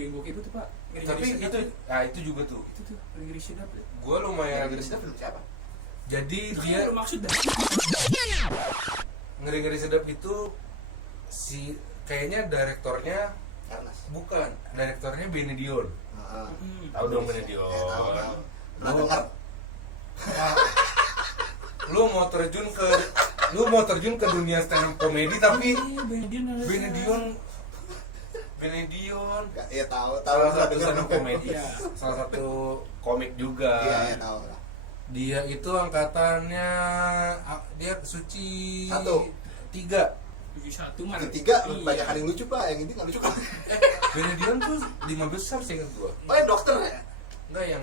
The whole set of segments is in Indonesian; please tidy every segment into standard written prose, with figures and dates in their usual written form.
yang gokil itu Pak. Tapi itu juga tuh. Itu tuh paling ngeri sedap. Gue lumayan. Ngeri sedap film siapa? Jadi Itu dia kan maksud dah. ngeri sedap itu si kayaknya direktornya Ernest. bukan, direktornya Benedion. Tahu dong Benedion. Pernah dengar? Lu mau terjun ke dunia stand up comedy tapi Benedion Ya tahu salah pernah satu dengar. stand up comedy, Iya. salah satu komik juga. Iya, tahu lah. Dia itu angkatannya dia suci 3. 71 mah. Yang 3 banyak yang lucu Pak, yang ini nggak lucu kan? Benedion tuh 5 besar sih ingat gua. Oh yang dokter ya? Enggak yang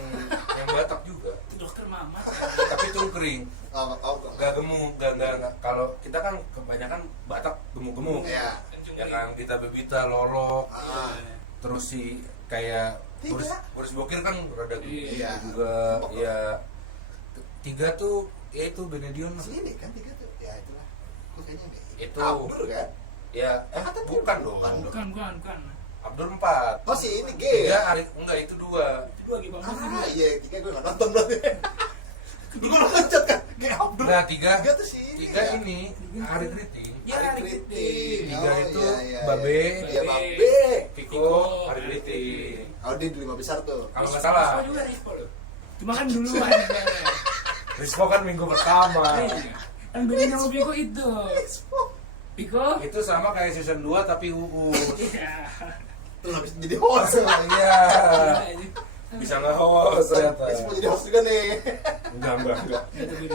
Batak juga. Itu dokter mama. Tapi cungkring. Oh, Enggak gemuk, enggak. Kalau kita kan kebanyakan Batak gemuk-gemuk. Iya. Ya kan kita bebita lorok. Terus si kayak Tiga. Boris Bokir kan rada gemuk Iya. juga. Ya 3 tuh ya itu Benedion. Sini kan 3 tuh. Ya itulah. Kok kayaknya nih. Itu. Abdul kan? Ya bukan dong. Bukan. Abdul 4. Oh si ini gay. 3 enggak itu 2. Itu dua lagi Bang. Iya 3 gue nggak nonton berarti. Gue nggak nonton kan? Gay Abdul. Nah, 3 tuh si ini. 3 ini Ari Kriting. Ya, Ari Ari Kriting. 3 Oh, itu iya. Babe, Iya Babe. Piko, Ari Kriting. Oh dia di 5 besar tuh. Kalau nggak salah. Rispo juga Rispo loh. Cuma kan duluan. Rispo kan minggu pertama. Kan bedanya sama Piko itu. Piko? Itu sama kayak season 2 tapi Uus. Iya. Tuh habis jadi host. Iya. Bisa nge-host ternyata. Terus mau jadi host juga nih. Enggak. Enggak sih.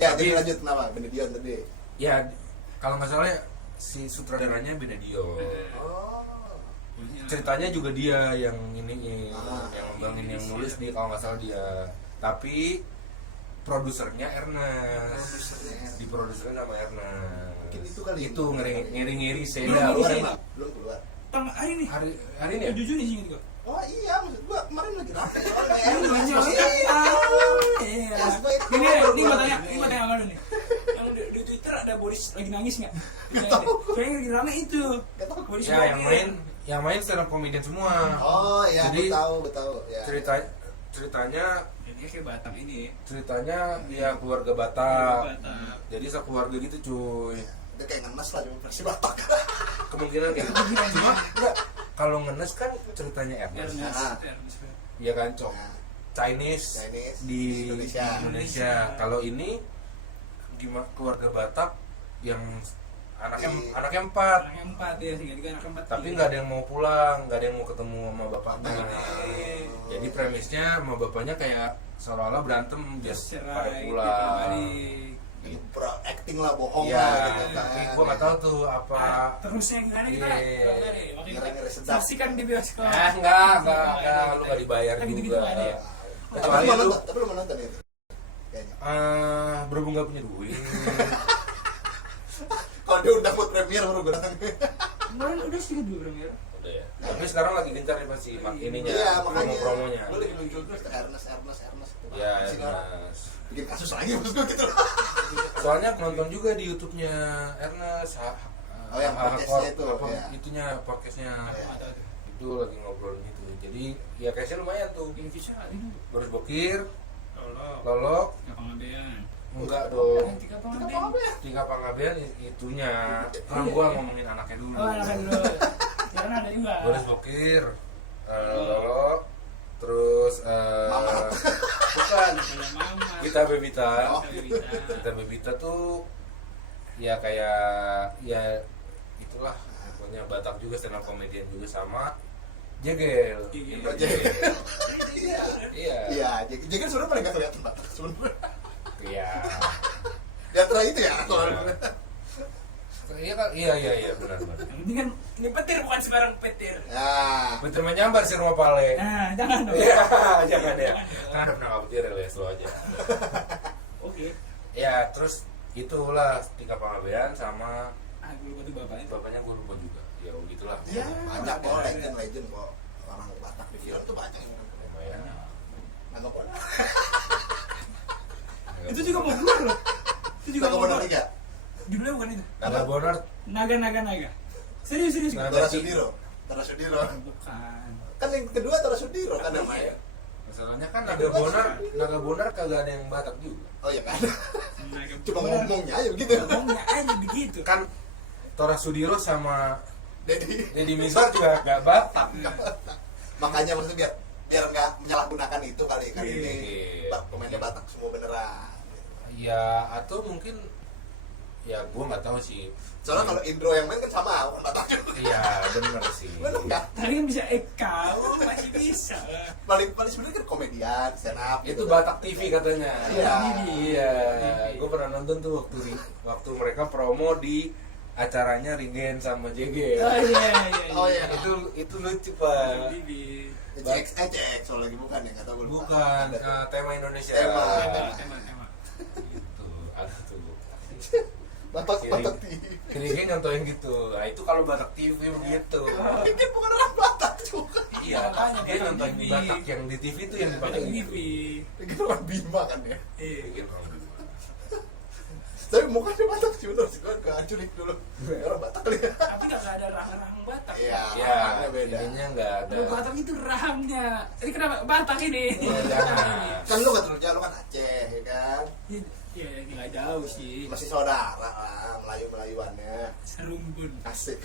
Ya jadi lanjut kenapa? Benedion tadi. Ya kalau nggak salah si sutradaranya Benedion. Oh. Ceritanya juga dia yang ini yang ngembangin, yang Iya. nulis dia kalau nggak salah dia. Tapi produsernya Ernest. Diproduserin sama Ernest. Mungkin itu kali. Itu ngeri seda. Belum Ngeri. keluar. Belum keluar. Tang hari ini. Hari ini ya? Jujur nih sih gua. Oh iya, maksud gua kemarin lagi rame soalnya. Ini banyak. Iya. Ini gua tanya sama lu nih. Yang di Twitter ada Boris lagi nangis enggak? Kayaknya lagi rame itu. Boris Ya yang main stand up comedian semua. Oh iya, Jadi, gua tahu. Ya. Ceritanya Ini kayak Batam ini. Ceritanya ya keluarga Batak. Batam. Jadi sekeluarga gitu cuy. Itu kayak ngenes lah cuma versi Batak. Kemungkinan kayak cuma enggak kalau ngenes kan ceritanya Ernest. Ernest. Iya kan cok. Nah, Chinese di Indonesia. Kalau ini gimana keluarga Batak yang anaknya 4. Anaknya 4 ya, sehingga juga anaknya 4. Tapi nggak ada yang mau pulang, nggak ada yang mau ketemu sama bapaknya. Jadi premisnya sama bapaknya kayak seolah-olah berantem biar pada pulang. ini pro acting lah, bohong Iya, lah gitu kan. tapi gua nggak tahu tuh apa. Terusnya gimana kita? Ngeri-ngeri sedap. Saksikan di bioskop. Enggak, lu nggak dibayar Kan juga. gitu-gitu ada ya. Kecuali lu Tapi lu mau nonton itu? Kayaknya. berhubung nggak punya duit. Kalau dia udah buat premier baru gue datang. Kemarin udah sih dulu premier. Udah ya. Tapi sekarang lagi gencar nih pasti ininya, Iya, makanya. promonya. Lu lagi muncul terus Ernest. Ya, Si orang Ernest. bikin kasus lagi maksud gue gitu. Soalnya nonton juga di YouTube-nya Ernest. Oh, yang podcastnya itu, ya. Itunya podcastnya. Iya. Itu lagi ngobrol gitu. Jadi ya cashnya lumayan tuh. Indonesia itu. Boris Bokir, Lolok. Lolok, Nggak pengabean. enggak dong. Tiga pengabean. Tingkat Pangabean itunya. Kan gua ngomongin anaknya dulu. Oh, anaknya dulu. Karena ada juga. Boris Bokir, Lolok, terus bukan Mama. Kita Bebita. Oh. Kita Bebita tuh ya kayak ya itulah pokoknya Batak juga, stand up comedian juga sama Jegel. Iya. Iya, jadi kan sebenarnya paling gak kelihatan Batak sebenarnya. Iya. Di antara itu ya. Iya kan? Iya benar. Yang penting kan ini petir bukan sembarang petir. Ya. Betul menyambar si rumah Pale. Nah, jangan dong. Iya, jangan ya. Kan pernah nggak petir ya, slow aja. Oke. Ya, terus itulah Tika Pangabean sama Gue lupa tuh bapaknya. bapaknya gue lupa juga. Ya begitulah. Ya, banyak kok legend kok. Orang Batak di film tuh banyak yang Lumayan. nggak kok. Itu juga mau keluar loh. Itu juga mau keluar. Tiga. Judulnya bukan itu. Naga Bonar. Naga. Serius. Naga Tora Ci- Sudiro. Tora Sudiro. Bukan. Kan yang kedua Tora Sudiro kan namanya. Masalahnya kan Naga Bonar kagak ada yang Batak juga. Oh iya kan. Nah, Cuma ngomongnya aja gitu. ngomongnya aja begitu. Kan Tora Sudiro sama Jadi Deddy Mizwar juga gak Batak. makanya maksudnya biar nggak menyalahgunakan itu kali kan Iya. ini pemainnya Batak semua beneran. Ya atau mungkin ya gue nggak tahu sih. Soalnya kalau Indro yang main kan sama orang Batak juga. Iya bener sih. Bener nggak? Tadi kan bisa kau masih bisa. Paling sebenarnya kan komedian, stand up. Itu Batak TV katanya. Iya. Iya. Gue pernah nonton tuh waktu mereka promo di acaranya Rigen sama JG. Oh iya iya. Oh iya. Itu lucu pak. Bibi. Cek soal lagi bukan ya kata gue lupa. Bukan Ada. tema Indonesia. Tema. Emang. Gitu. Ada tuh. Batak TV. Jadi kan nyontohin gitu. Nah itu kalau Batak TV begitu. Mungkin bukan orang Batak juga. Iya. Makanya Dia Batak nonton TV. Batak yang di TV itu yang dipakai Batak gitu. TV. Mungkin orang Bima kan ya. Iya. Bikin orang. Tapi mukanya Batak sih bener sih gue kehancurin dulu. Orang Batak kali ya. Tapi nggak ada rahang-rahang Batak. Iya. Ya, Makanya beda. ininya nggak ada. Kalau Batak itu rahangnya. Ini kenapa Batak ini? Iya, jangan. Kan lu gak terlalu jauh, lu kan Aceh ya kan. Ya nggak jauh sih. Masih saudara lah Melayu-melayuannya. Serumbun. Asik.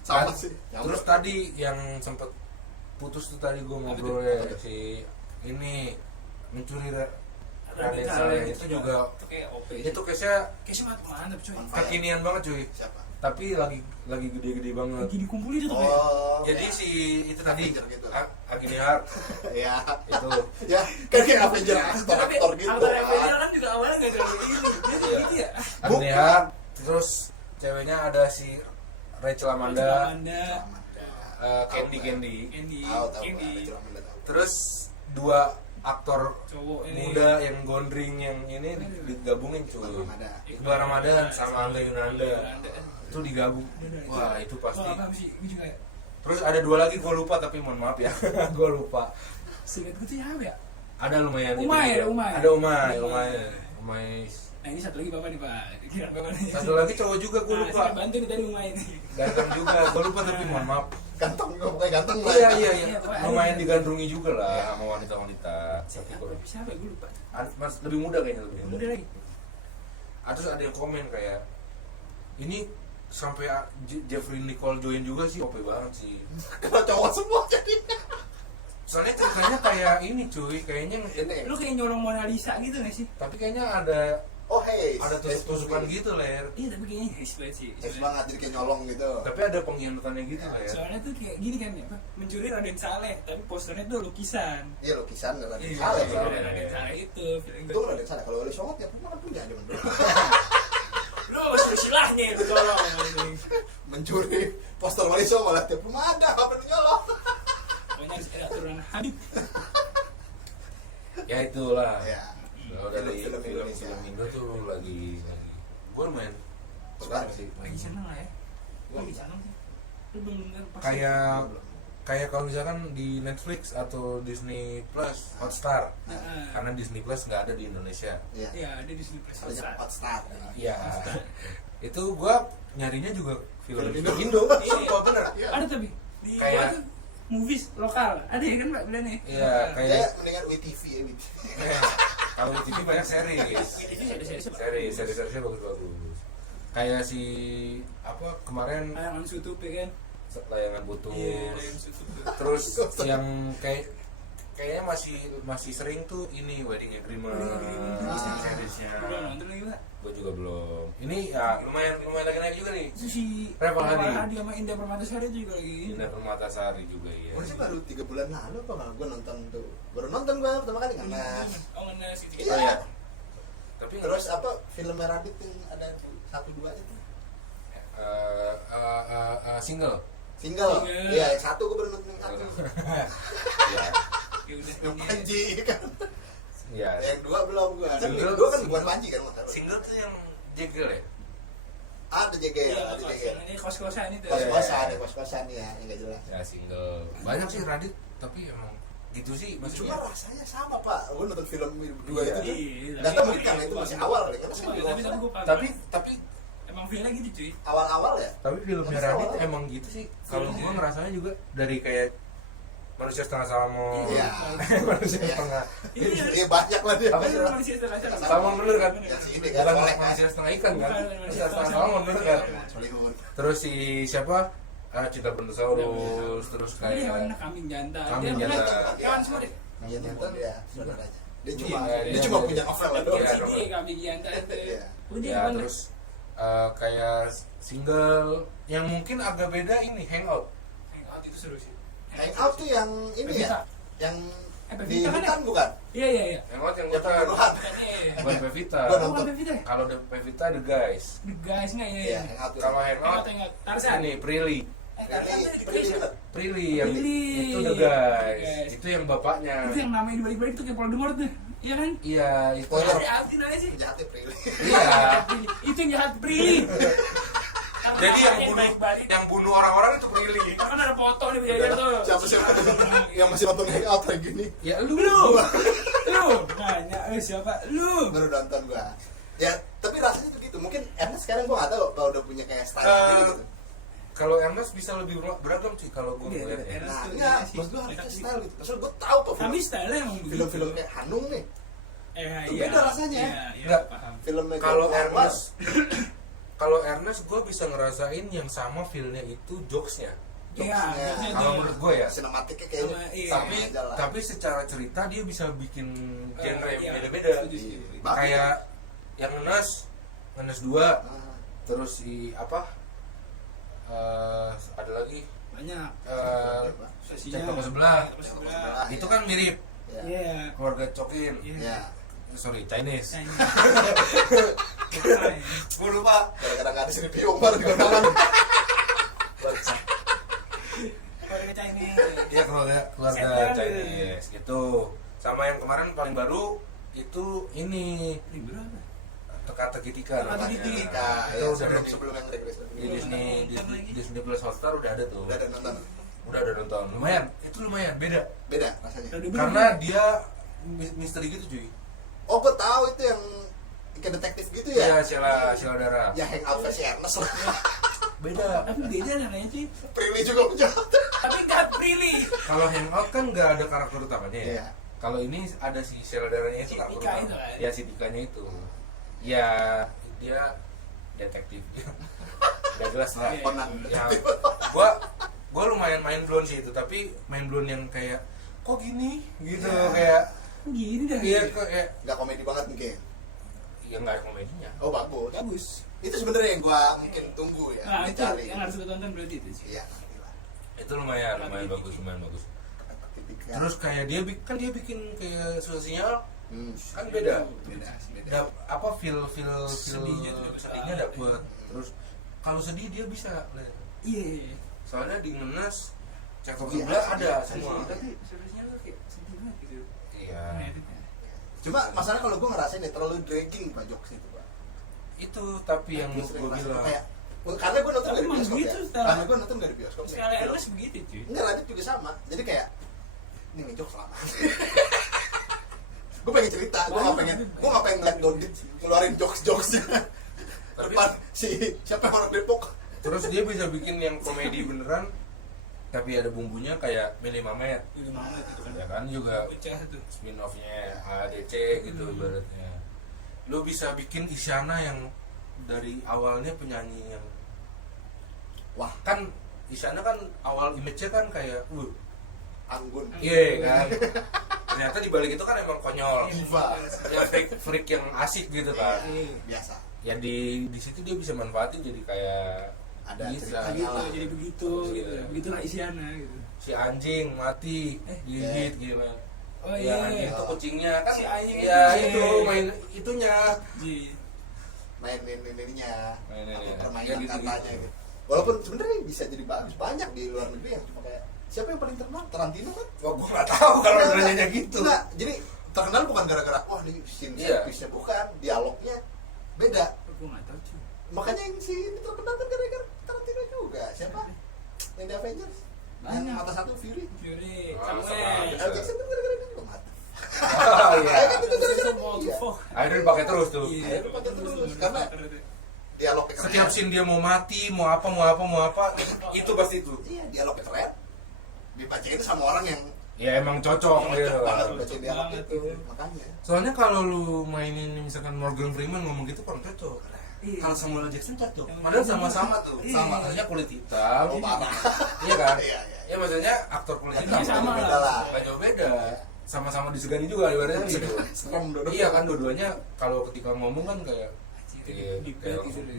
Sama sih. Terus tadi yang sempet putus tuh tadi gue ngobrolnya si ini mencuri Raden Saleh itu juga Itu kayak OP. itu case-nya Kayak mantap cuy. Kayak- kekinian banget cuy. Siapa? Tapi lagi gede-gede banget. Lagi dikumpulin itu tuh. Oh. Jadi si itu tadi Avenger gitu. Agni Hart Ya. itu Ya, kan kayak Avenger aktor gitu. Aktor Avenger Kan. kan juga awalnya nggak terlalu ini. Dia Iya. gitu ya. Agni Hart terus ceweknya ada si Rachel Amanda, Amanda. Candy Candy. Tahu tahu. Candy. Cuma Amanda tahu. terus dua aktor Cowok ini. muda yang gondring yang ini digabungin cuy. Ramadan. Iqbal Ramadan sama Angga Yunanda itu digabung. Wah itu pasti. Wah, apa sih? Gue juga ya. Terus ada dua lagi gue lupa tapi mohon maaf ya gue lupa. Seingat gue tuh siapa ya? Ada lumayan. itu Umay, juga. ada Umay. Ada Umay. Nah ini satu lagi bapak nih pak. Kira bapak nih. Satu lagi cowok juga gue Nah, lupa. saya bantu nih tadi Umay nih. Ganteng juga gue lupa tapi mohon maaf. Ganteng gue pokoknya ganteng lah. Iya Iya, Pak. lumayan digandrungi juga lah Iya. sama wanita-wanita. Tapi gua- Siapa ya? Gue lupa. Mas lebih muda kayaknya lebih muda. Udah lagi. Terus ada yang komen kayak ini sampai Jeffrey Nicole join juga sih OP banget sih. Karena cowok semua jadi. Soalnya ceritanya kayak ini cuy, kayaknya Ini. Lu kayak nyolong Mona Lisa gitu gak sih? tapi kayaknya ada Oh hey. tusuk-tusukan gitu ler. Iya tapi kayaknya guys banget sih. Yes banget jadi kayak nyolong gitu. Tapi ada pengkhianatannya gitu lah ya. Soalnya tuh kayak gini kan ya, mencuri Raden Saleh, tapi posternya tuh lukisan. Iya lukisan Raden Iya, Saleh. Saleh. Bro. Raden Saleh itu. Itu Raden Saleh kalau Wali Songo ya pernah kan punya zaman dulu. Lu masuk silahnya itu tolong. Mencuri poster Wali Songo malah tiap rumah ada apa yang nyolong. Pokoknya harus ada aturan Habib. Ya itulah. Ya. Kalau dari Film Indonesia. film Indo tuh lagi gue lumayan suka sih. Lagi seneng lah ya. Lagi seneng sih. Lu belum denger pas. Kayak kalau misalkan di Netflix atau Disney Plus Hotstar, karena Disney Plus nggak ada di Indonesia. Iya. Iya, ada di sini pas. Ada Hot Star. Iya. Itu gua nyarinya juga film Film Indo. Iya. Sumpah bener. Ada tapi di Kayak- apa tuh? Movies lokal. Ada ya kan Mbak bilangnya? Iya, kayak Kayak mendingan WTV ya WTV. kalau di TV banyak series. Ini ada Series-seriesnya bagus-bagus. Kayak si apa kemarin Layangan Sutup ya kan? layangan putus. Iya, layangan Sutup. Terus yang kayaknya masih sering tuh ini Wedding Agreement. Seriesnya. Belum nonton lagi Pak. Gue juga belum. Ini ya lumayan lagi naik juga nih. Itu si Reval Hadi. Hadi sama Indah Permatasari juga lagi. Indah Permatasari juga ya. Gue sih baru 3 bulan lalu apa nggak gue nonton tuh. Baru nonton gue pertama kali kan. Nah, Oh ngenes gitu. iya. ya. Tapi Terus apa film Radit yang ada 1-2 itu? single. Single. Single. Iya, yang satu gue baru nonton yang satu. Ya. Ya udah. Yang ini. Panji kan. Ya. Yang 2 belum gue. Kan Single. yang 2 kan bukan Panji kan nggak tahu. Single tuh yang jegel ya? Ada JG, Iya, ada JG. ini kos-kosan itu. Kos-kosan, ada kos-kosan ya, yang nggak jelas. Ya single. Banyak sih Radit, tapi emang gitu sih Cuma maksudnya. rasanya sama pak, gue nonton film 2 Iya. itu tuh. Iya, Gak tau mungkin karena itu masih awal kali, karena Tapi saya gue paham. Tapi Emang feelnya gitu cuy. Awal-awal ya. Tapi filmnya Radit emang gitu sih. Kalau gue ngerasanya juga dari kayak manusia setengah salmon. Iya. Manusia setengah. Iya banyak lah dia. Apa sih? Manusia setengah Salmon bener kan? Ya, si ini kan Bukan soleh kan. manusia setengah ikan kan? Bukan, Manusia setengah salmon bener kan? Solihun. Terus si siapa? Cinta Brontosaurus. Terus Ini kayak hewan kambing jantan. Kambing Dia jantan. bener, hewan semua deh. Iya nonton ya, benar aja. Dia cuma Iya, dia iya, cuma iya. punya novel lah doang. Iya, Dia kambing jantan tuh. Iya. Udah ya bener. terus kayak single yang mungkin agak beda ini Hangout. Hangout itu seru sih. Hangout tuh yang ini ya, Pevita. yang Pevita di kan hutan bukan? Iya iya iya. Hangout yang Yang bukan pembunuhan. bukan Pevita. Gua Oh, nonton. Pevita. Kalau The Pevita The Guys. The guys nggak ya? Iya, Hangout. Kalau Hangout Hangout Tarzan. ini Prilly. Tarzan tuh di Prilly Indonesia. bener. Prilly yang Prilly. itu The Guys. Guys. Itu yang bapaknya. Itu yang namanya dibalik-balik tuh kayak Voldemort tuh. Iya kan? Iya, itu. Spoiler. Ada Alvin aja sih. Penjahatnya Prilly. Iya. Itu yang jahat Prilly. Jadi yang bunuh orang-orang itu Prilly. Kan ada foto nih berjajar tuh. Siapa sih yang masih nonton Hangout kayak gini? Ya lu. Lu nanya siapa? Lu. Baru nonton gua. Ya, tapi rasanya tuh gitu. Mungkin Ernest sekarang gua nggak tahu kalau udah punya kayak style gitu. Kalau Ernest bisa lebih beragam sih kalau gue Iya, ngeliat ya. Ernest. Nah, tuh enggak, iya sih. maksud gua harusnya style gitu. Maksud gua tahu kok Tapi style emang begitu. film-film kayak Hanung nih. Itu beda rasanya. Iya, Enggak. paham. Filmnya Kalau Joko Anwar. Ernest kalau Ernest gue bisa ngerasain yang sama feelnya itu jokesnya. Iya, jokesnya Kalau tuh. menurut gue ya. Sinematiknya kayaknya Sama, iya. Tapi aja lah. tapi secara cerita dia bisa bikin genre Iya, beda-beda. setuju, setuju. Bagus. Kayak yang Ngenes 2, Ah, terus si apa? Ada lagi Banyak. Cek Toko Sebelah. Toko Toko Sebelah. Sebelah. Itu kan mirip ya. Iya. keluarga Cokin. Iya. Ya. Sorry, Chinese. Chinese. Gue lupa. Gara-gara nggak ada sini piung baru di kondangan. Keluarga Chinese. Iya, keluarga Setan, Chinese gitu. Sama yang kemarin paling baru itu ini Ini berapa? Teka-teki Tika Teka-teki namanya. Tika. Ya, Itu udah sebelum yang rilis. di Disney Plus Hotstar udah ada tuh. Udah ada nonton. Udah nonton. Lumayan, itu lumayan beda. Beda rasanya. Karena dia misteri gitu cuy. Oh, gue tahu itu yang kayak detektif gitu Iya, ya. Sheila Dara. Ya Hangout versi Ernest lah. Beda. Tapi beda namanya sih. Prilly juga penjahat. Tapi nggak Prilly. Kalau Hangout kan nggak ada karakter utamanya ya. Iya. Kalau ini ada si Sheila Daranya itu Si karakter Tika utama. itu kan? Ya si Tikanya itu. Ya dia detektif. Udah jelas lah. Iya. Conan. Ya, gua lumayan main blown sih itu, tapi main blown yang kayak kok gini gitu Iya. kayak Gini dah. iya kayak Nggak komedi banget mungkin. ya nggak ada komedinya. Oh, bagus. Bagus. Itu sebenarnya yang gua mungkin tunggu ya. Nah, itu Dicari. yang harus kita tonton berarti itu sih. Iya, nanti lah. Itu lumayan bagus. Tipikal. Terus kayak dia bikin kayak suatu sinyal Hmm. kan beda. Beda. Apa feel Sedihnya tuh dapet. sedihnya dapet. Terus kalau sedih dia bisa. Iya. Soalnya di Ngenes Cek Toko Iya, Sebelah sedih. ada semua. Tapi seriusnya tuh kayak sedih banget gitu. Iya. Nah, itu kan. Cuma masalahnya kalau gue ngerasain ya terlalu dragging Pak jokes itu Pak. Itu tapi yang Gue sering gue ngerasain bilang kayak karena gue nonton Tapi dari emang bioskop begitu, ya. Stella. Karena gue nonton dari bioskop. nih. Sekali Ernest begitu cuy. Enggak, Radit juga sama. Jadi kayak ini ngejokes lama. Gue pengen cerita, gue nggak pengen ngeliat Dodit ngeluarin jokes-jokesnya. Tapi- Depan si siapa yang orang Depok. terus dia bisa bikin yang komedi beneran tapi ada bumbunya kayak Mini Mamet. Ini mana itu kan. Ya kan juga Pecah tuh. spin off-nya ADC gitu ibaratnya. Lu bisa bikin Isyana yang dari awalnya penyanyi yang Wah, kan Isyana kan awal image-nya kan kayak anggun. iya kan. Ternyata di balik itu kan emang konyol. Diva. Yang freak yang asik gitu kan. Iya. Biasa. Ya di situ dia bisa manfaatin jadi kayak Ada bisa. ceritanya Gitu, lah. jadi begitu gitu. Begitulah Isyana gitu. Si anjing mati digigit gitu. Oh Ya, iya. anjing itu kucingnya kan Si anjing ya itu, itu iya. main itunya. Ji. Mainin ininya. Mainin, ya. Permainan Ya, gitu-gitu. katanya gitu. Walaupun sebenarnya bisa jadi bagus banyak di luar negeri yang cuma kayak siapa yang paling terkenal? Tarantino kan? Wah gua nggak tahu kalau Enggak, nanya enggak. gitu. Enggak, jadi terkenal bukan gara-gara wah ini scene Iya. set-piece-nya bukan, dialognya beda. Gue nggak tahu cuy. Makanya yang si ini terkenal kan gara-gara Tarantino juga. Siapa? Yang di Avengers? Yang Banyak. mata satu Fury. Fury, Ah, Samuel. sama. Jackson kan gara-gara dia juga mata. Oh Kayak iya. kan itu gara-gara Semua dia. tuh. Akhirnya dipakai terus tuh. Iya. Akhirnya pakai terus, karena dialognya keren. Setiap scene dia mau mati, mau apa, itu pasti itu. Iya, dialognya keren. Dibacain itu sama orang yang Ya emang cocok cocok gitu. banget bacain dialog Banget itu. gitu. Makanya. Soalnya kalau lu mainin misalkan Morgan Freeman ngomong gitu kurang cocok. Iya. Kalau Samuel L. Jackson cocok. Samuel Padahal L. Jackson sama-sama tuh. iya. Sama, maksudnya kulit hitam. Oh, parah. Iya kan? Iya, iya. Ya maksudnya aktor kulit hitam. Jadinya sama beda lah. Gak jauh beda. Sama-sama disegani juga ibaratnya gitu. Serem dulu. Iya kan dua-duanya kalau ketika ngomong kan kayak Di kayak gitu deh.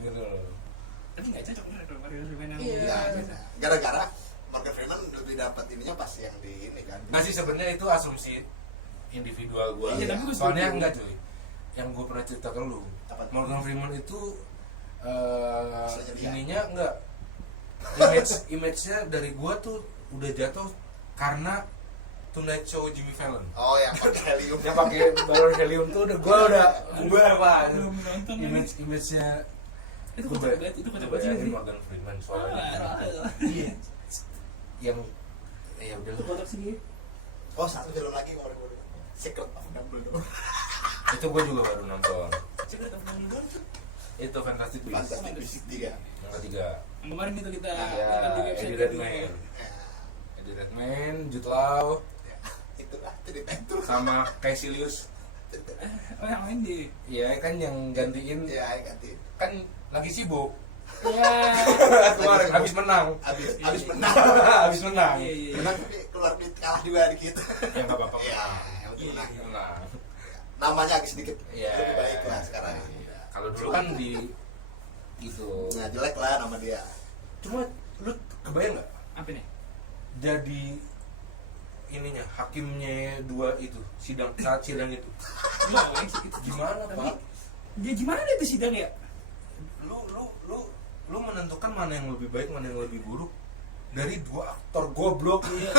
gitu loh. Tapi nggak cocok bener kalau Morgan Freeman yang Iya. Iya, gara-gara Morgan Freeman lebih dapat ininya pas yang di ini kan. Nggak sih sebenarnya itu asumsi individual gue. Iya, tapi gue Soalnya setuju. enggak cuy. Yang gue pernah cerita ke lu, Apa? Morgan Freeman itu Bisa jadi ininya enggak image-nya dari gue tuh udah jatuh karena Tonight Show Jimmy Fallon. Oh, yang pakai helium. Yang pakai balon helium tuh udah gue udah bubar pak. Belum nonton lagi. Image-nya Itu gue kocak banget, itu kocak banget bayangin sih. Morgan Freeman suaranya. Ah, Iya. Yang ya udah Itu kocak sih. Oh, satu film lagi baru Secret of Dumbledore. itu gue juga baru nonton. Secret of Dumbledore tuh. Itu Fantastic Beasts Fantastic Beasts 3. yang ketiga. Yang kemarin itu kita Ya, nonton di website Eddie itu. Redmayne, Eddie Redmayne, Jude Law, Itulah cerita itu. sama Caecilius. Oh yang main di. Iya kan yang gantiin Iya, ganti. kan lagi sibuk. Iya. Kemarin habis menang. Habis menang. Habis menang. Iya iya. Menang tapi keluar duit kalah juga dikit. Ya enggak apa-apa. Iya, yang penting Iya. menang. Menang. Namanya agak sedikit Iya. lebih baik lah sekarang. Iya. Kalau dulu kan di gitu. Nah, jelek lah nama dia. Cuma lu kebayang nggak Apa nih? jadi ininya hakimnya dua itu saat sidang itu Gimana sih itu? gimana Tapi pak? dia gimana itu sidang ya? Lu menentukan mana yang lebih baik mana yang lebih buruk dari dua aktor goblok. Iya.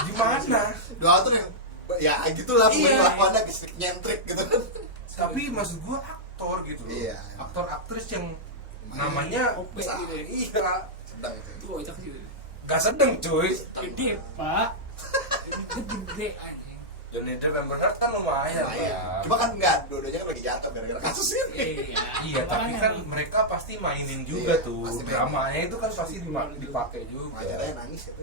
Gimana? Doa tuh yang ya gitulah pokoknya Iya. kelakuannya nyentrik gitu. Tapi maksud gua aktor gitu loh. Iya. Aktor aktris yang namanya OP gitu ya. iya Sedang itu. Itu kocak sih. gak sedeng cuy. Gede pak. Itu gede anjing. Johnny Depp Amber Heard kan lumayan Lumayan. Pak. Cuma kan enggak, dua-duanya kan lagi jatuh gara-gara kasus ini. Iya. Iya, tapi Makanya kan mereka pasti mainin juga Iya, tuh. pasti mainin. Dramanya itu kan pasti dipakai juga. Wajarnya nangis gitu.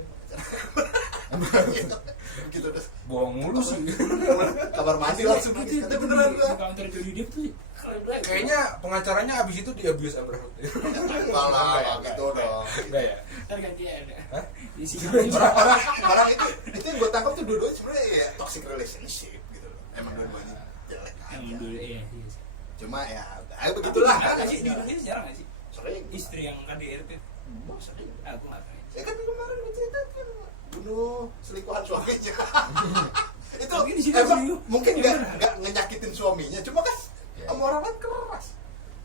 Gitu terus Bohong mulu sih. kamar mandi langsung Itu nangis. Tapi beneran di gua. counter Johnny Depp tuh keren banget. Kayaknya pengacaranya abis itu dia abuse Amber Heard. Enggak lah, gitu dong. Enggak ya? Ntar gantian. Hah? Di sini. Orang itu yang gue tangkap tuh dua-duanya sebenarnya ya toxic relationship gitu loh. Emang dua-duanya jelek Yang aja. dulu iya. Cuma ya begitulah. Jarang nggak sih di Indonesia jarang nggak sih? Sering. Istri yang KDRT. Sering. Aku nggak tahu. Ya kan kemarin gue ceritakan bunuh selingkuhan suaminya. Itu Tapi di sini emang selingkuh. mungkin Ya nggak benar. nggak ngenyakitin suaminya, cuma kan Ya. sama orang kan keras.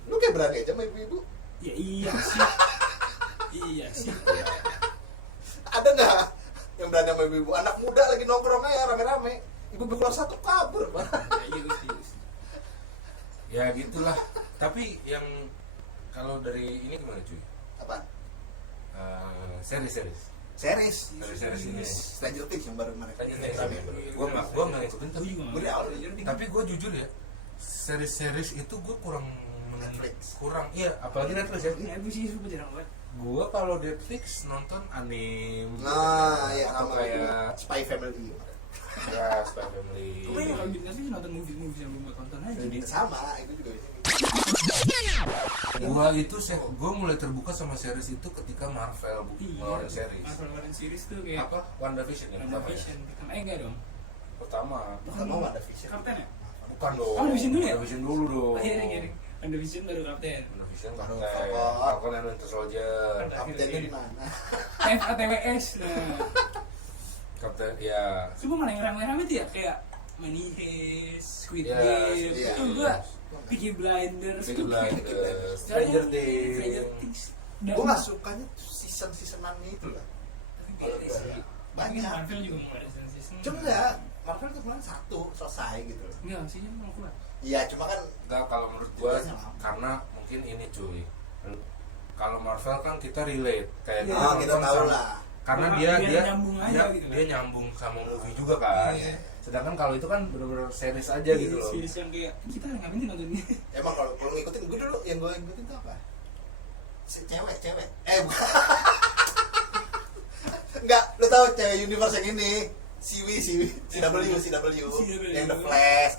Lu kayak berani aja sama ibu-ibu. Ya iya sih. Iya sih. Ada nggak yang berani sama ibu-ibu? Anak muda lagi nongkrong aja rame-rame. Ibu-ibu keluar satu kabur, Pak. Ya iya sih. Ya gitulah. Tapi yang kalau dari ini gimana cuy? Apa? Series. Series. Series ini. Stranger Things yang baru kemarin. Gua nggak ngikutin Aku juga nggak. Gue di awal tapi gue jujur ya series itu gue kurang Netflix. kurang iya apalagi Netflix ya. Ini aku sih suka jarang banget. Gue kalau Netflix nonton anime Nah, ya atau sama kayak Spy Family. ya Spy Family. Aku pengen kalau di Netflix nonton movie-movie yang belum tonton aja. Sama, itu juga bisa. Gue mulai terbuka sama series itu ketika Marvel ngeluarin series. Marvel series tuh kayak Apa WandaVision yang pertama ya? WandaVision. Pertama enggak dong. Pertama Pertama WandaVision. Kapten ya? bukan dong. Oh, WandaVision dulu ya? WandaVision dulu dong. Oh iya iya. WandaVision baru Kapten. WandaVision Baru kayak Falcon. Falcon and Winter Soldier. Kaptennya di mana? FATWS. Nah. Kapten ya Cuma mana yang rame-rame tuh ya kayak Money Heist, Squid Ya, Game, iya. itu gua Peaky Blinders, Peaky Blinders, Stranger Stranger Stranger Things. Things. Gue nggak sukanya season-seasonannya itu lah. Tapi beres sih. Tapi Banyak. kan Marvel juga mau ada season. Cuma enggak, Marvel tuh kemarin satu selesai gitu. Enggak sih mau keluar. Iya, cuma kan Enggak, kalau menurut gua Jadinya lama. karena mungkin ini cuy. Kalau Marvel kan kita relate kayak Iya. kita oh, kita nonton tahu sama- lah. karena Memang dia biar nyambung aja gitu dia kan. nyambung sama movie juga kan. Iya. Sedangkan kalau itu kan bener-bener series aja gitu loh. Series yang kayak kita ngapain sih nonton ini? Emang kalau ngikutin gue dulu, yang gue ngikutin tuh apa? Si cewek. Bukan. Enggak, lu tahu cewek universe yang ini? CW, yang The Flash,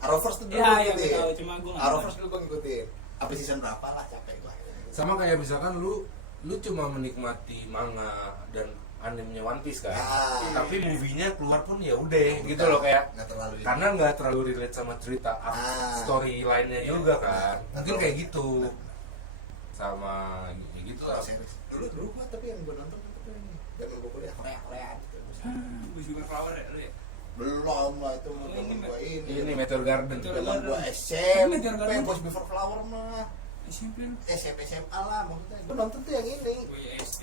Arrowverse tuh dulu Ya, ya, ngikutin. gue tahu, cuma gue nggak Arrowverse dulu gue ngikutin. Apa season berapa lah, capek gue. Sama kayak misalkan lu cuma menikmati manga dan animenya One Piece kan. Tapi movie-nya keluar pun ya udah gitu loh, kayak nggak terlalu karena nggak terlalu relate sama cerita story lainnya juga kan. Mungkin kayak gitu. Sama gitu lah. series. Dulu gua tapi yang gua nonton itu ini. Zaman gua kuliah Korea gitu. Gue juga flower ya lu ya. Belum lah itu Oh, zaman ini, gua ini. Ini Meteor Garden. Zaman gua Tapi SMP, Meteor Garden- Boys Before Flower mah. SMP lu. SMP SMA lah maksudnya. Gua nonton tuh yang ini. Gue ya SD.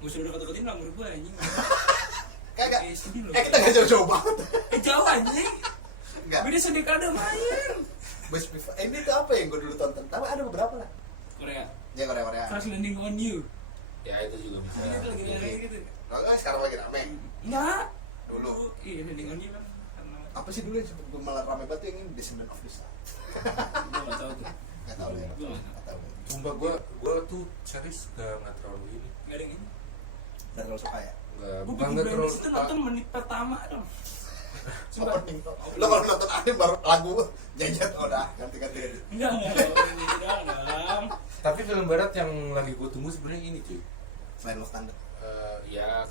Gue sudah deket-deketin lah menurut gue anjing. Kagak. SD loh. Kita enggak jauh-jauh banget. Jauh anjing. Enggak. Beda sedekade main. Boys Before ini tuh apa yang gua dulu tonton? Tapi ada beberapa lah. Korea. Ya Korea. Crash Landing on You. Ya itu juga bisa. Ini tuh lagi rame gitu. Oh, sekarang lagi rame. Enggak. Dulu. Iya, Landing on You kan. Karena Apa sih dulu yang sempet gua malah rame banget yang ini Descendant of the Sun. gue nggak tahu tuh. Enggak tahu ya. Gue nggak tahu. Enggak tahu. Sumpah gue tuh series nggak terlalu ini. Nggak ada yang ini. Dan lo suka ya? Nggak, Gue bukan Peaky nggak terlalu Blinders itu nonton menit pertama dong. Sumpah. Lo kalau nonton anime baru lagu jajan udah ganti-ganti. Enggak. Tapi film barat yang lagi gue tunggu sebenarnya ini cuy. Selain Love Thunder. Ya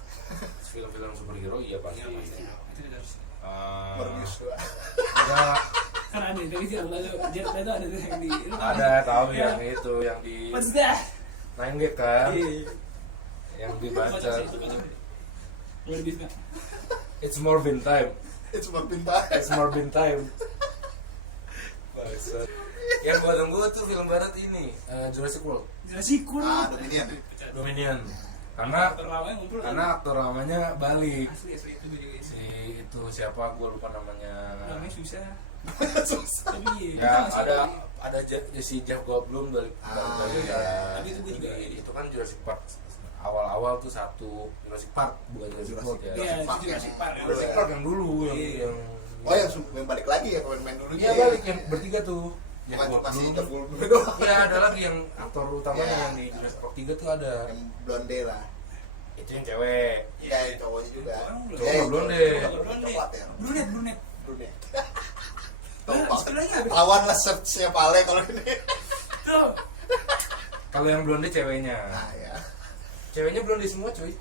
film-film superhero iya pasti. Itu harus. Morbius gua. Enggak, Kan ada dari Jared Leto ada tuh yang di. ada tahu yang itu yang di What's that? 9gag kan, Iya. yang Kocak dibaca sih, itu kocak. Luar biasa. It's more bin time. Itu cuma pintar. It's more bin time. Bangsat. Yang gue tunggu tuh film barat ini Jurassic World, Jurassic World. Dominion. Dominion. Karena Aktor lamanya ngumpul kan? aktor lamanya balik. Asli itu gue juga isi. Si itu siapa gue lupa namanya. Namanya susah. Susah. Tapi Ya ada si Jeff Goldblum balik iya. kan. Tapi itu gue juga Jadi, itu kan Jurassic Park awal-awal tuh satu Jurassic Park bukan Jurassic World ya. Iya, Park itu Jurassic Park. Jurassic Park yang dulu Iya. yang Oh yang balik lagi ya main dulu. Iya balik yang bertiga tuh. Bukan Jeff cuma si Goldblum. Jeff Goldblum doang. Iya ada lagi yang aktor utamanya Iya. yang di Jurassic Park 3 tuh ada. Yang blonde lah. Itu yang cewek. Iya yang cowoknya juga. Cowok Ya, yang blonde. Blonde. Coklat ya. Brunette. Blonde. Nah, istilahnya apa? Lawan lah search-nya Pale kalau ini. Tuh. Kalau yang blonde ceweknya. Nah ya. Ceweknya blonde semua cuy.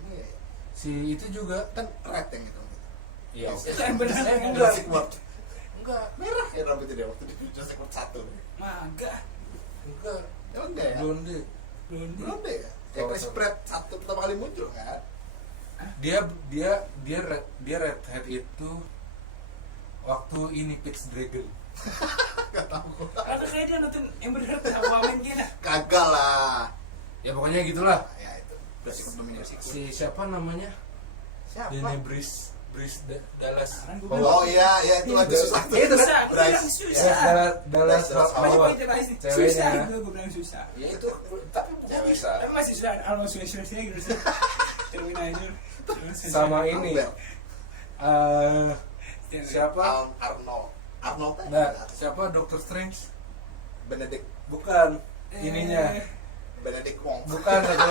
Ini Si itu juga. kan red yang itu. Iya. oke. Itu yang benar. Enggak. Jurassic World. Enggak. Merah ya rambutnya dia waktu di Jurassic World 1. Maga. Enggak. Emang enggak ya? Blonde. Blonde. Blonde ya? Yang Chris Pratt satu pertama kali muncul kan? Dia redhead itu waktu ini Pitch Dragon. Gak tau gua. Atau kayak dia nonton Amber Heard Aquaman gitu. Kagak lah. Ya pokoknya gitulah. Ya itu. Jurassic World Dominion. Si siapa namanya? Siapa? Danny Dallas. Kan gua Oh iya, iya itu lagi susah tuh. Itu Susah, gue bilang Bryce. susah. Dallas Dallas Pokoknya Howard. poinnya bahas ini. Ceweknya. Susah itu gue bilang susah. Ya itu tapi Cewek. bisa. Tapi masih susah. Almost susah gitu sih. Terminator. Sama ini. Siapa? Arnold kan? Nah, siapa Doctor Strange? Benedict Bukan. Ininya. Benedict Wong. Bukan satu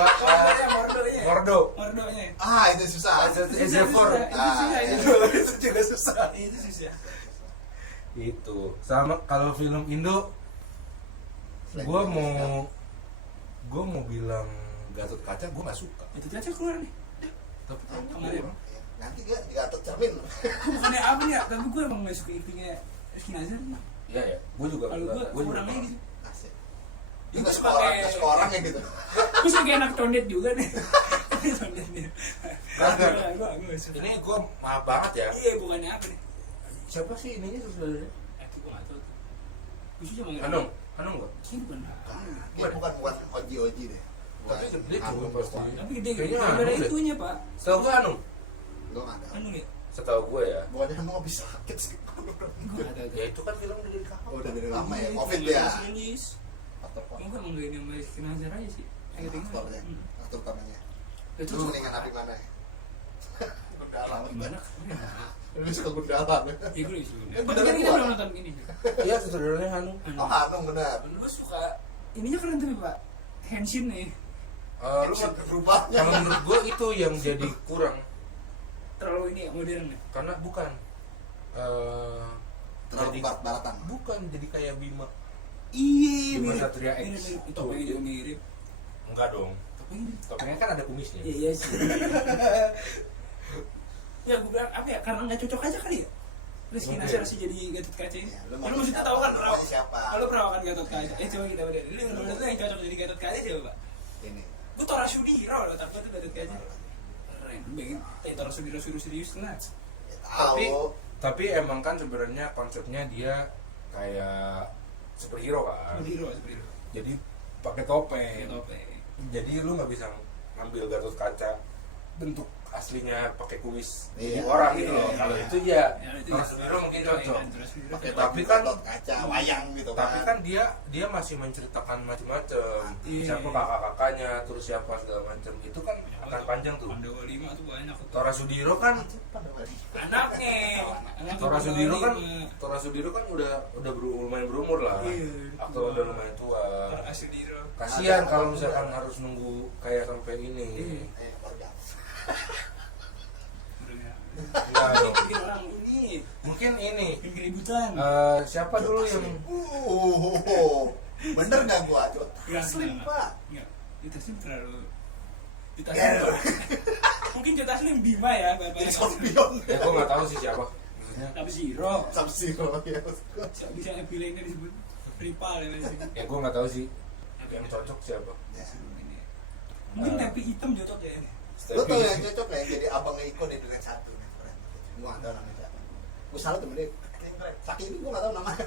Mordonya. Mordo. Mordonya. Ah itu susah. Ezeford. Itu juga susah. Itu susah. Itu. Sama kalau film Indo gue mau bilang Gatot Kaca gue nggak suka. Itu caca keluar nih. Tapi Kemarin. Nanti gak digatot cermin. Bukannya apa nih ya? Tapi gue emang gak suka actingnya Rizky Nazar. iya ya, gue juga Kalau gue kurangnya gitu. Asik. Dia Itu suka kayak suka orang ya gitu. Gue suka kayak anak condet juga nih. Condet nih. Kagak. Gue suka. Ini gue maaf banget ya. Iya bukannya apa nih? Siapa sih ininya saudaranya? Itu gue gak tau tuh. Gue sih cuma ngerti. Hanung nggak? Ini bukan Dia bukan Oji deh. Tapi gede juga pasti. Tapi gede Kayaknya gara-gara Hanung deh. itunya pak. Setahu gue Hanung. Gue gak ada. Hanung ya? Setahu gue ya. Bukannya emang habis sakit sih. Gue gak tahu. Ya itu kan film udah dari kapan. Oh udah dari lama ya. Iya, Covid itu ya. rilis. Faktor Emang gue emang gak ini sama Rizky Nazar aja sih. Yang ketiga. Faktornya. Faktor utamanya. Itu Lu mendingan api mana ya? Udah lama. gimana? Ini suka Gundala. Iya gue bisa. Gundala Tapi kan kita gua. belum nonton ini. Iya, sutradaranya Hanung. Oh, Hanung benar. Lu suka ininya keren tuh Pak. Henshin nih. Lu berubahnya. kalau menurut gue itu yang jadi kurang Terlalu ini ya, modern ya. karena bukan Terlalu jadi barat-baratan. bukan jadi kayak Bima. Iya, Bima mirip. Satria X. Mirip. Topengnya juga mirip. Enggak dong. Topengnya. Topengnya kan ada kumisnya. Iya sih. Ya gue bilang apa ya, karena nggak cocok aja kali ya. Rizky Mungkin. Nasir sih jadi Gatot Kaca ini. Ya, Lu maksudnya tahu kan Lu maunya siapa? Kalau perawakan Gatot Kaca. Coba kita bedain. Lu menurut lu yang cocok jadi Gatot Kaca siapa, Pak? Ini. Gue Tora Sudiro loh, tapi itu Gatot Kaca. Keren. Pengen Tora Sudiro suruh serius lah. Ya, Tapi tahu. tapi emang kan sebenarnya konsepnya dia kayak superhero kan. Sudiro. Jadi pakai topeng. Kayak topeng. Jadi lu nggak bisa ngambil Gatot Kaca bentuk aslinya pakai kumis Iya. orang gitu Iya, loh. iya. Kalau itu ya Ya, itu Tora ya. Sudiro mungkin Iya, cocok. iya, Tora Sudiro. Pakai Tapi baju kan- Gatot Kaca wayang gitu kan. Tapi kan dia masih menceritakan macam-macam. Iya. Siapa kakak-kakaknya, terus siapa segala macam. Itu kan akan panjang tuh. Pandawa 5 tuh banyak tuh. Tora Sudiro kan Anaknya. Anak Tora Pandawa Sudiro kan 5. Tora Sudiro kan udah lumayan berumur lah. Iya, Aktor udah lumayan tua. Tora Sudiro. Kasihan kalau misalkan harus nunggu kayak sampai ini. Keluarga. Enggak dong. Bikin orang ini, Mungkin ini bikin keributan. siapa dulu yang Bener nggak gua? Enggak, Slim enggak. pak. Enggak. Itu sih terlalu. Itu Ya. mungkin Jota Slim Bima ya, bapaknya. Scorpion. ya gue nggak tahu sih siapa maksudnya. Tapi Zero. Sub-Zero ya. Bisa pilihnya disebut rival ya sih. Ya gue nggak tahu sih yang cocok siapa. Mungkin tapi hitam cocok ya. Lo tau yang cocok ya jadi abangnya Iko di Duren 1 nih, keren. Gua nggak tahu namanya siapa. Gua salah temen dia. Keren. Saking ini gua nggak tahu namanya.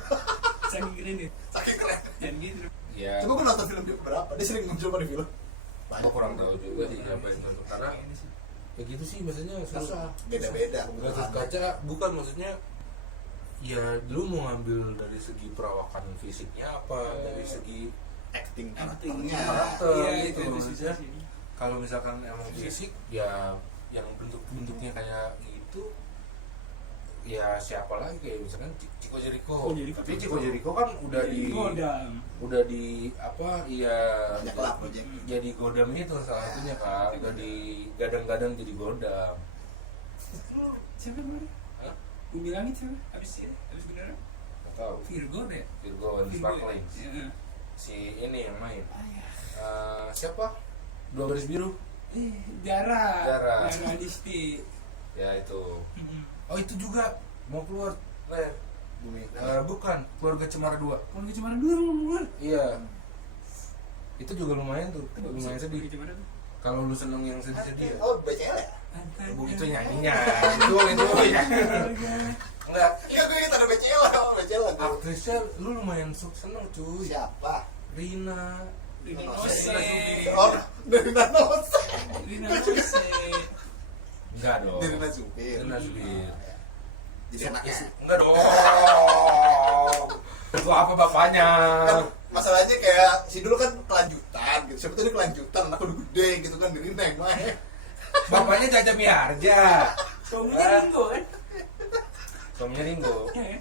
Saking keren ya. Saking keren. Dan gitu. Ya Coba gua nonton film dia beberapa. Dia sering muncul pada film. gue kurang tahu juga sih siapa yang cocok karena Ini sih. ya gitu sih maksudnya susah. Beda-beda. Gatot Kaca bukan maksudnya ya lu mau ngambil dari segi perawakan fisiknya apa dari segi Acting Acting. karakternya. Karakter Iya, gitu itu maksudnya. susah sih. Kalau misalkan emang fisik ya yang bentuknya kayak gitu ya siapa lagi kayak misalkan Chico Jericho. Tapi Chico Jericho kan udah di Godam. udah di apa ya Banyak lah project. jadi godam itu salah satunya kan udah digadang-gadang jadi godam. Siapa kemarin? Hah? Bumi Langit siapa? Abis beneran? Nggak tahu. Virgo deh. Virgo and Sparkling. Iya. Si ini yang main. Ah, ya. Siapa? Dua Garis Biru. Dara. Dara. Dara Adisti. Ya itu. Mm-mm. Oh itu juga mau keluar. Ler. Bumi. Bukan, Keluarga Cemara 2. Kalau gitu mana dulu keluar. Iya. Itu juga lumayan tuh. Lumayan sedih. Gimana tuh? Kalau lu seneng yang sedih-sedih ya. Oh, BCL ya? Itu nyanyinya. itu ya. Enggak. Iya, gue ingat ada BCL lah. BCL lah. Aktrisnya lu lumayan seneng cuy. Siapa? Rina. Rina Nose. Nose. Oh, dari Nose. Rina Nose. Enggak dong. Dari Nazubir. Rina Zubir. Jadi anaknya. Enggak dong. Itu apa bapaknya? Kan masalahnya kayak si dulu kan kelanjutan gitu. Siapa tuh ini kelanjutan, anak udah gede gitu kan dari Neng mah. Bapaknya Caca Miharja. Suaminya Ringo kan? Suaminya Ringo. Iya.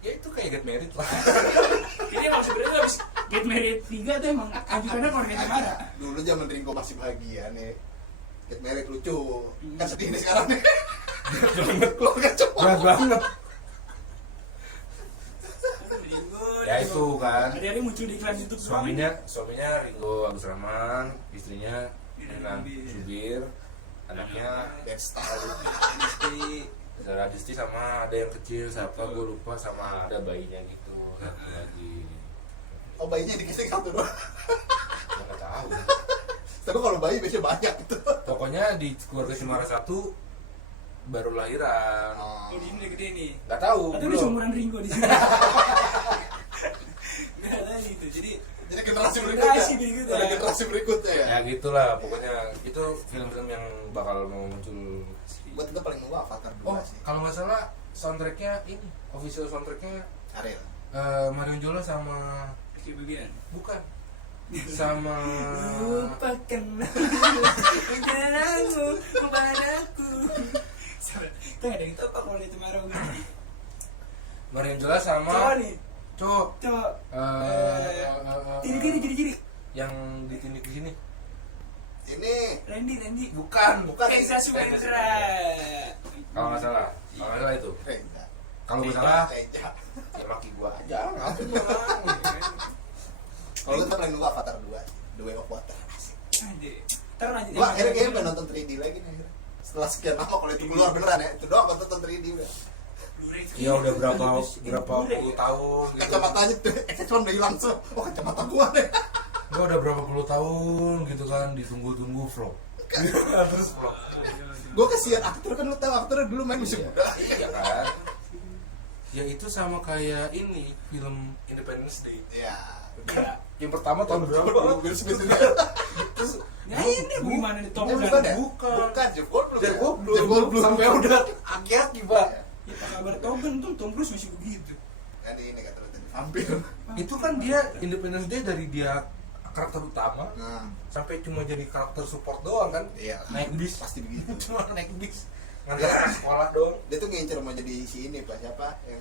Ya itu kayak Get Married lah. Ini emang sebenarnya habis Get Married 3 tuh emang lanjutannya Keluarga Cemara. Dulu zaman Ringo masih bahagia nih. Get married lucu. Kan sedih nih sekarang nih. Keluarga cemara. Berat banget. Ringo. Ya itu kan. Hari-hari muncul di iklan YouTube doang. Suaminya Ringo Agus Rahman, istrinya Rina Zubir, anaknya Desta. Adisti. Zara Adisti sama ada yang kecil siapa gue lupa sama ada bayinya gitu satu lagi. Oh, bayinya dikasih satu doang. Gue nggak tahu. Tapi kalau bayi biasanya banyak gitu. Pokoknya di Keluarga Cemara 1 baru lahiran. Oh, di sini udah gede nih. Nggak tahu. Atau di belum. seumuran Ringo di sini. Nggak ada gitu. Jadi Generasi Generasi berikutnya. berikutnya. Ada generasi berikutnya ya. Ya gitulah pokoknya itu film-film yang bakal mau muncul. Buat kita paling nunggu Avatar 2 Oh sih. kalau nggak salah soundtracknya ini official soundtracknya Ariel. Mario Jola sama Oke, bagian. bukan sama Lupakan Janganmu padaku. Itu gak ada yang tahu Pak kalau itu Marion Jola sama Coba nih. cowok Coba. eh, Ciri. yang ditindik di sini. Ini Randy. Bukan. Reza Sumendra. Kalau nggak salah itu. Reza. Kalau nggak salah, Reza. ya maki gua aja. Ngapain orang? Kalau kita paling nunggu Avatar 2, The Way of Water. Anjir. Ntar lanjut. Gua akhirnya kayaknya pengen nonton 3D lagi nih. Setelah sekian lama kalau itu keluar beneran ya, itu doang gua tonton 3D udah. Iya udah berapa puluh tahun gitu. Kacamatanya tuh, cuma udah hilang so. Oh kacamata gua deh. Gua udah berapa puluh tahun gitu kan ditunggu-tunggu vlog. Terus vlog. Gua kesian aktor kan, lu tahu aktornya dulu main musik muda. Iya kan. Ya itu sama kayak ini film Independence Day. Iya. Yang pertama tahun berapa? Will Smith ini. Terus ini gimana nih Tom Bukan Gunn? ya? Bukan. Bukan Jeff Goldblum. Jeff ya? Goldblum. Jeff Goldblum. Sampai udah aki-aki, Pak. Ya apa kabar Tom Gunn tuh? Tom Cruise masih begitu. Kan ini kata lu tadi vampir. Itu kan dia Independence Day dari dia karakter utama Nah, sampai cuma jadi karakter support doang kan. iya. Naik bis. Pasti begitu. Cuma naik bis. Ngantar anak sekolah doang. Dia tuh ngincer mau jadi si ini Pak, siapa yang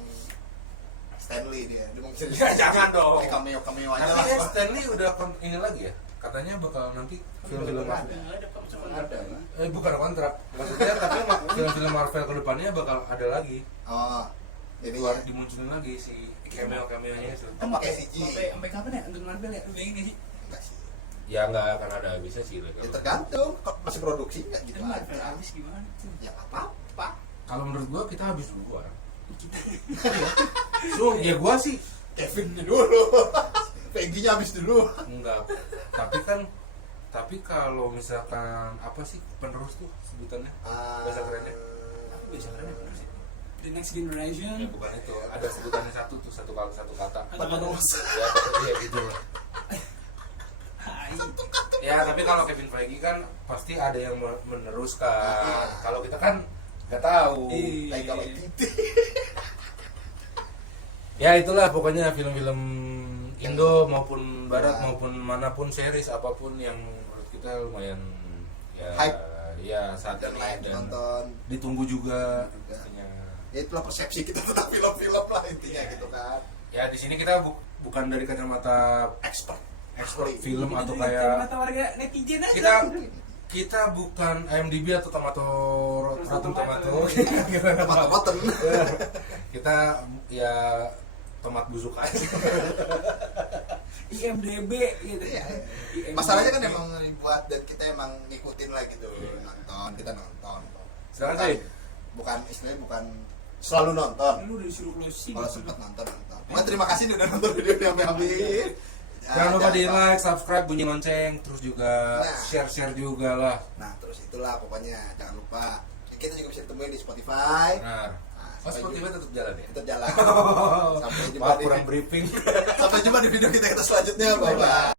Stanley dia mau ngincer Ya, jangan dong. cameo aja Tapi ya lah. Stanley udah ini lagi ya. Katanya bakal nanti film-film Ada. Ada. Ada. bukan kontrak. Maksudnya tapi film-film Marvel kedepannya bakal ada lagi. Oh. Jadi Keluar dimunculin lagi si cameo-cameonya itu. pakai CG. Sampai kapan ya untuk Marvel ya? Lu bayangin gak sih? Enggak sih. Ya nggak akan ada habisnya sih. Ya tergantung, kok masih produksi nggak gitu Kan Marvel aja. habis gimana tuh? Ya nggak apa-apa. Kalau menurut gua kita habis duluan. Kita So, ya gua sih Kevinnya dulu. Peggy-nya habis dulu. enggak. Tapi kalau misalkan apa sih penerus tuh sebutannya? Bahasa kerennya. bisa keren ya, bener sih. The next generation. Ya bukan itu. Ada sebutannya satu kata. Thanos. Ya gitu lah. Hai. Ya tapi kalau Kevin Feige kan pasti ada yang meneruskan. Kalau kita kan nggak tahu. Taika Waititi. Ya itulah pokoknya film-film Indo maupun Barat maupun manapun series apapun yang menurut kita lumayan ya Hype. Ya saat Dan ini lain dan nonton. ditunggu juga pastinya. Ya itulah persepsi kita tentang film-film lah intinya gitu kan. Ya di sini kita bukan dari kacamata Expert. expert film Kita atau dari kayak kacamata warga netizen aja. kita bukan IMDb atau Rotten Tomato. Tomat-tomatan. Kita ya tomat busuk aja. IMDb gitu. Iya. IMDb. Masalahnya kan emang dibuat dan kita emang ngikutin lah gitu. Kita nonton. Silakan sih. Bukan istilahnya bukan selalu nonton. Lu udah disuruh closing. Kalau sempat nonton. Pokoknya terima kasih nih udah nonton video ini sampai habis. Jangan lupa di like, subscribe, bunyi lonceng, terus juga Nah. share juga lah. Nah terus itulah pokoknya jangan lupa. Kita juga bisa ditemuin di Spotify. Benar. Nah, Oh, Spotify tetap jalan ya? Tetap jalan. Sampai jumpa Maaf di kurang briefing. sampai jumpa di video kita selanjutnya. Bye bye.